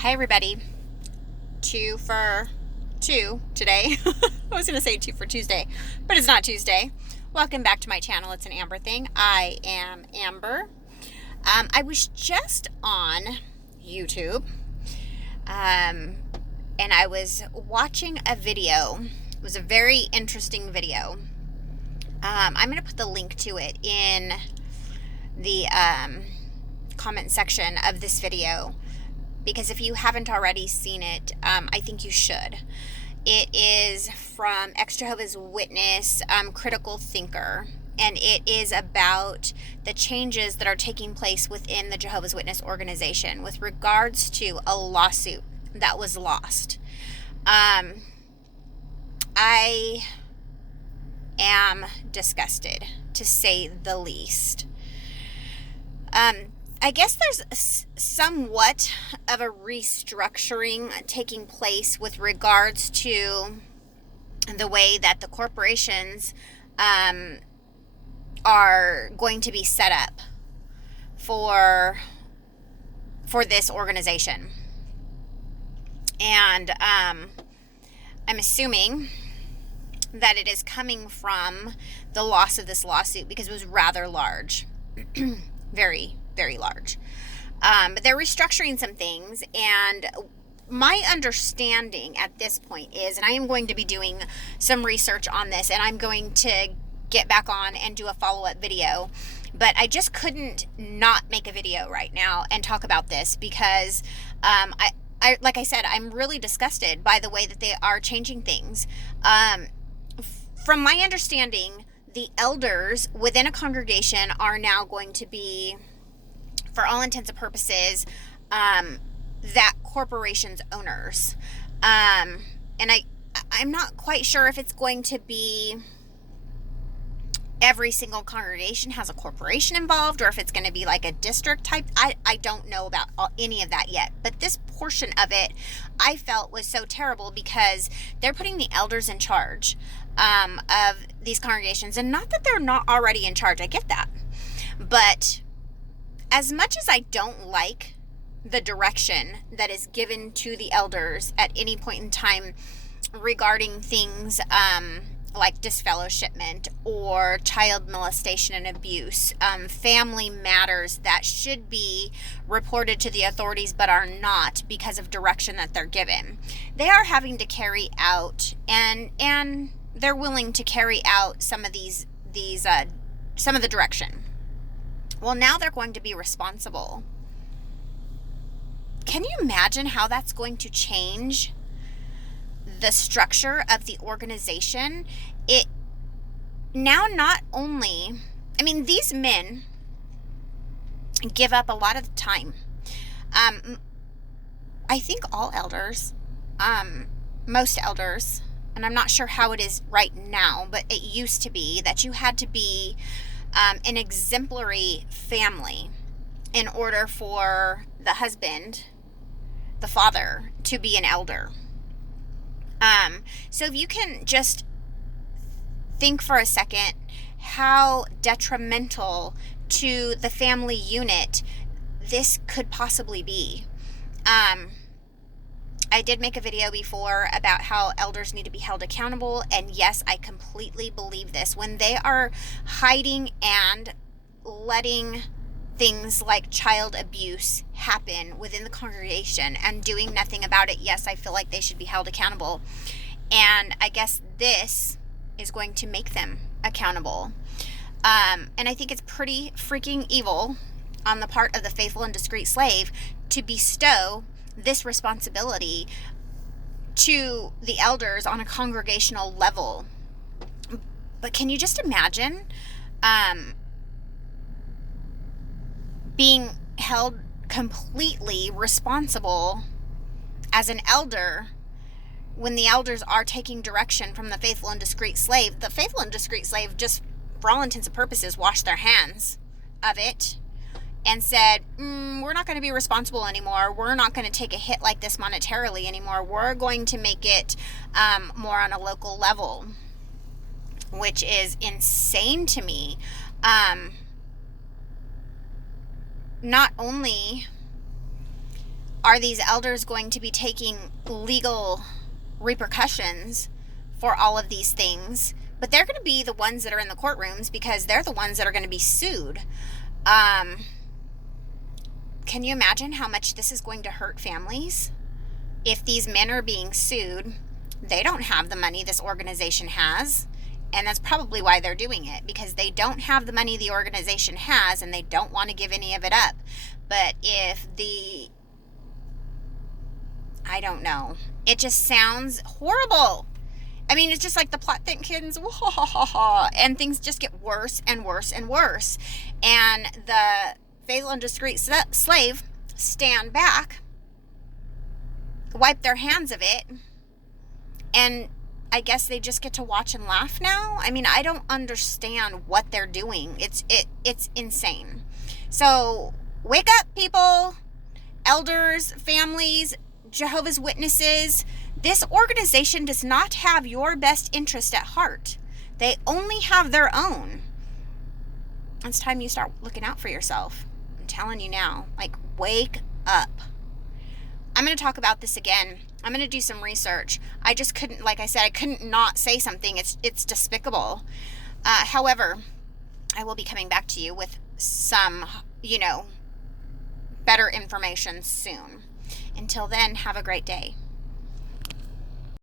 Hi everybody. Two for two today. I was going to say two for Tuesday, but it's not Tuesday. Welcome back to my channel. It's an Amber thing. I am Amber. I was just on YouTube and I was watching a video. It was a very interesting video. I'm going to put the link to it in the comment section of this video, because if you haven't already seen it, I think you should. It is from Jehovah's Witness, Critical Thinker, and it is about the changes that are taking place within the Jehovah's Witness organization with regards to a lawsuit that was lost. I am disgusted, to say the least. I guess there's somewhat of a restructuring taking place with regards to the way that the corporations are going to be set up for this organization. And I'm assuming that it is coming from the loss of this lawsuit, because it was rather large. Very, very large. But they're restructuring some things, and my understanding at this point is, and I am going to be doing some research on this, and I'm going to get back on and do a follow-up video, but I just couldn't not make a video right now and talk about this, because I like I said, I'm really disgusted by the way that they are changing things. From my understanding, the elders within a congregation are now going to be, for all intents and purposes, that corporation's owners. And I'm not quite sure if it's going to be every single congregation has a corporation involved, or if it's going to be like a district type. I don't know about any of that yet. But this portion of it I felt was so terrible, because they're putting the elders in charge of these congregations. And not that they're not already in charge, I get that. But as much as I don't like the direction that is given to the elders at any point in time regarding things like disfellowshipment or child molestation and abuse, family matters that should be reported to the authorities but are not because of direction that they're given, they are having to carry out, and they're willing to carry out some of these some of the direction. Well, now they're going to be responsible. Can you imagine how that's going to change the structure of the organization? It now not only, I mean, these men give up a lot of the time. I think all elders, most elders, and I'm not sure how it is right now, but it used to be that you had to be an exemplary family in order for the husband, the father, to be an elder. So if you can just think for a second how detrimental to the family unit this could possibly be. I did make a video before about how elders need to be held accountable, and yes, I completely believe this. When they are hiding and letting things like child abuse happen within the congregation and doing nothing about it, yes, I feel like they should be held accountable. And I guess this is going to make them accountable. And I think it's pretty freaking evil on the part of the faithful and discreet slave to bestow this responsibility to the elders on a congregational level. But can you just imagine being held completely responsible as an elder when the elders are taking direction from the faithful and discreet slave? The faithful and discreet slave just, for all intents and purposes, washed their hands of it and said, we're not going to be responsible anymore. We're not going to take a hit like this monetarily anymore. We're going to make it more on a local level, which is insane to me. Not only are these elders going to be taking legal repercussions for all of these things? But they're going to be the ones that are in the courtrooms because they're the ones that are going to be sued. Can you imagine how much this is going to hurt families? If these men are being sued, they don't have the money this organization has. And that's probably why they're doing it, because they don't have the money the organization has and they don't want to give any of it up. But if I don't know. It just sounds horrible. I mean, it's just like the plot thickens, and things just get worse and worse and worse. And the faithful and discreet slave stand back, wipe their hands of it, and I guess they just get to watch and laugh now. I mean, I don't understand what they're doing. It's insane. So wake up, people, elders, families, Jehovah's Witnesses. This organization does not have your best interest at heart. They only have their own. It's time you start looking out for yourself. I'm telling you now, like, wake up. I'm going to talk about this again. I'm going to do some research. I just couldn't, like I said, I couldn't not say something. It's despicable. However, I will be coming back to you with some, better information soon. Until then, have a great day.